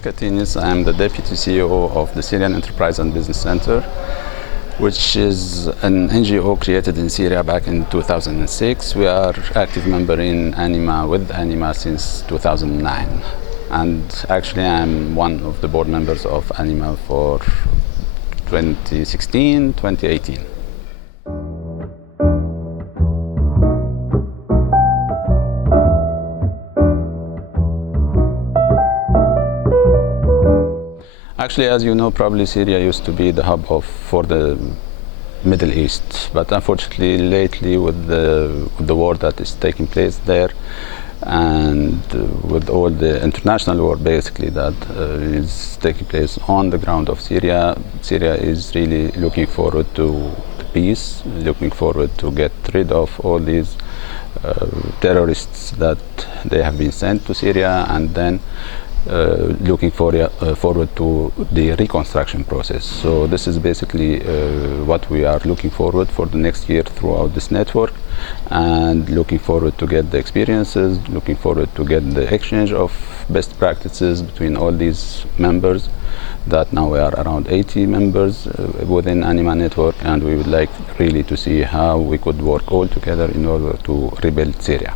Catinis. I am the Deputy CEO of the Syrian Enterprise and Business Center, which is an NGO created in Syria back in 2006. We are active member in ANIMA with ANIMA since 2009. And actually I'm one of the board members of ANIMA for 2016, 2018. Actually, as you know, probably Syria used to be the hub for the Middle East, but unfortunately lately with the war that is taking place there and with all the international war basically that is taking place on the ground of Syria, Syria is really looking forward to peace, looking forward to get rid of all these terrorists that they have been sent to Syria, and then looking forward to the reconstruction process. So this is basically what we are looking forward for the next year throughout this network, and looking forward to get the experiences, looking forward to get the exchange of best practices between all these members. That now we are around 80 members within ANIMA network, and we would like really to see how we could work all together in order to rebuild Syria.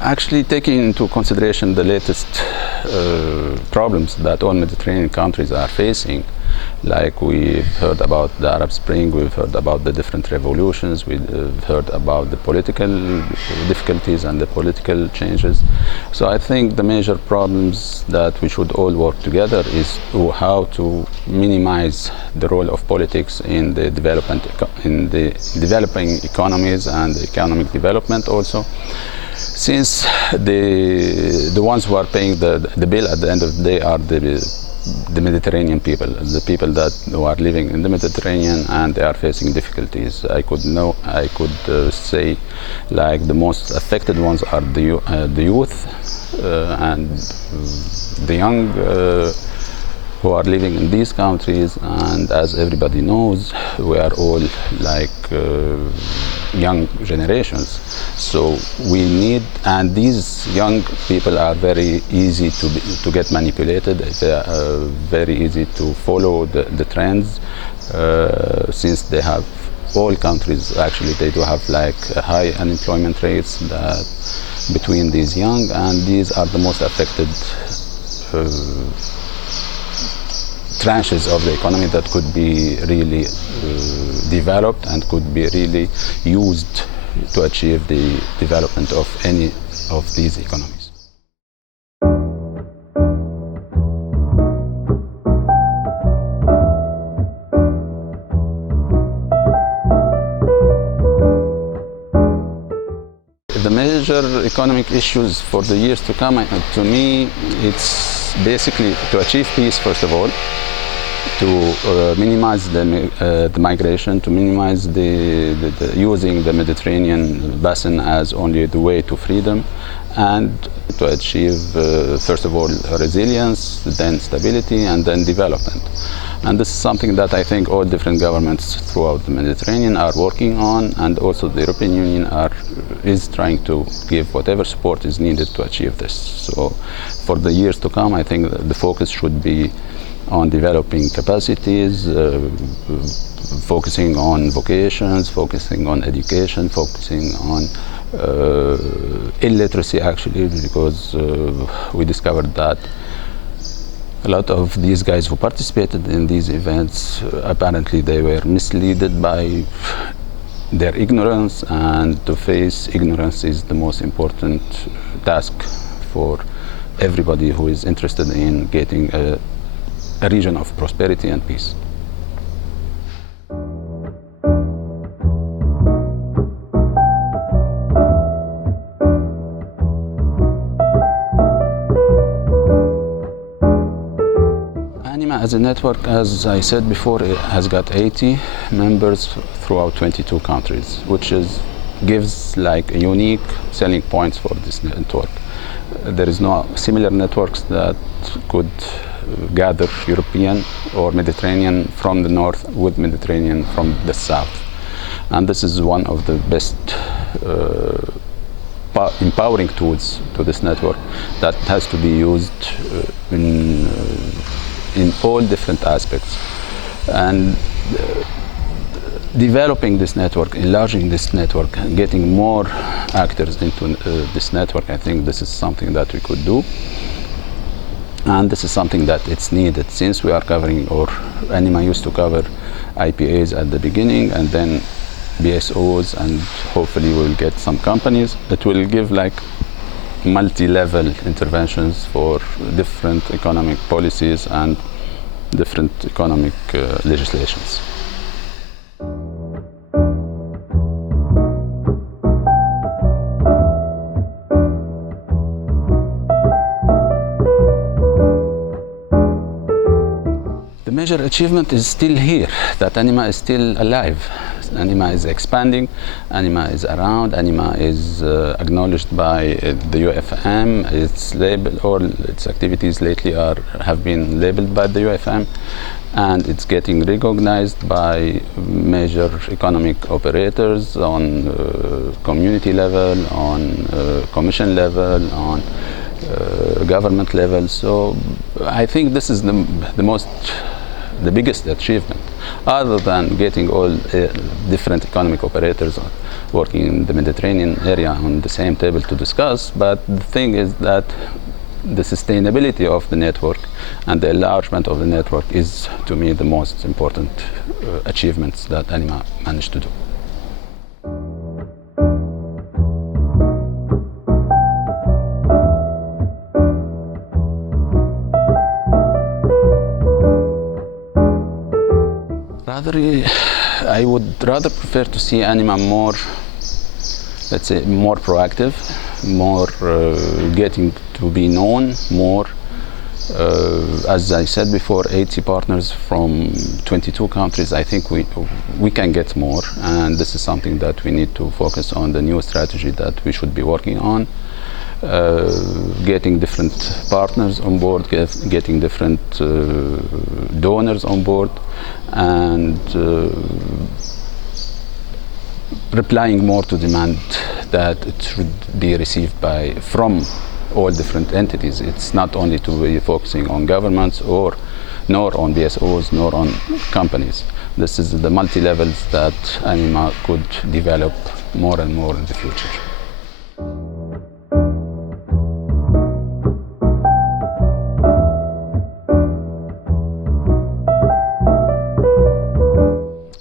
Actually, taking into consideration the latest problems that all Mediterranean countries are facing, like we've heard about the Arab Spring, we've heard about the different revolutions, we've heard about the political difficulties and the political changes. So I think the major problems that we should all work together is how to minimize the role of politics in the development, in the developing economies and economic development also. Since the ones who are paying the bill at the end of the day are the Mediterranean people, the people who are living in the Mediterranean, and they are facing difficulties. I could say like the most affected ones are the youth and the young who are living in these countries. And as everybody knows, we are all like young generations. So we need, and these young people are very easy to get manipulated. They are very easy to follow the trends, since they have, all countries actually, they do have like high unemployment rates between these young, and these are the most affected tranches of the economy that could be really developed and could be really used to achieve the development of any of these economies. The major economic issues for the years to come, to me, it's basically to achieve peace, first of all, to minimize the migration, to minimize using the Mediterranean basin as only the way to freedom, and to achieve, first of all, resilience, then stability, and then development. And this is something that I think all different governments throughout the Mediterranean are working on, and also the European Union is trying to give whatever support is needed to achieve this. So for the years to come, I think the focus should be on developing capacities, focusing on vocations, focusing on education, focusing on illiteracy actually, because we discovered that a lot of these guys who participated in these events, apparently they were misled by their ignorance, and to face ignorance is the most important task for everybody who is interested in getting a region of prosperity and peace. ANIMA as a network, as I said before, it has got 80 members throughout 22 countries, which gives like a unique selling points for this network. There is no similar networks that could gather European or Mediterranean from the north with Mediterranean from the south. And this is one of the best empowering tools to this network that has to be used in all different aspects. And developing this network, enlarging this network, and getting more actors into this network, I think this is something that we could do. And this is something that it's needed, since we are covering, or ANIMA used to cover IPAs at the beginning, and then BSOs, and hopefully we'll get some companies. It will give like multi-level interventions for different economic policies and different economic legislations. The major achievement is still here, that ANIMA is still alive. ANIMA is expanding, ANIMA is around, ANIMA is acknowledged by the UFM. Its label, all its activities lately have been labeled by the UFM, and it's getting recognized by major economic operators on community level, on commission level, on government level. So I think this is the biggest achievement, other than getting all different economic operators working in the Mediterranean area on the same table to discuss. But the thing is that the sustainability of the network and the enlargement of the network is, to me, the most important achievements that ANIMA managed to do. I would rather prefer to see ANIMA more, let's say, more proactive, more getting to be known more. As I said before, 80 partners from 22 countries. I think we can get more, and this is something that we need to focus on, the new strategy that we should be working on. Getting different partners on board, getting different donors on board, and replying more to demand that it should be received from all different entities. It's not only to be focusing on governments nor on BSOs, nor on companies. This is the multi-levels that ANIMA could develop more and more in the future.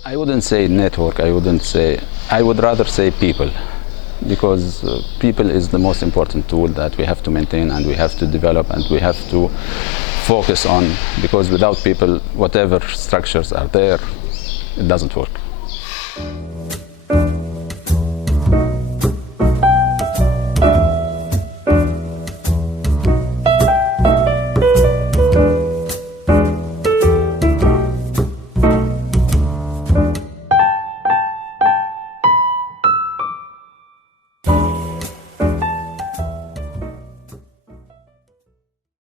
I wouldn't say network, I would rather say people, because people is the most important tool that we have to maintain and we have to develop and we have to focus on, because without people, whatever structures are there, it doesn't work.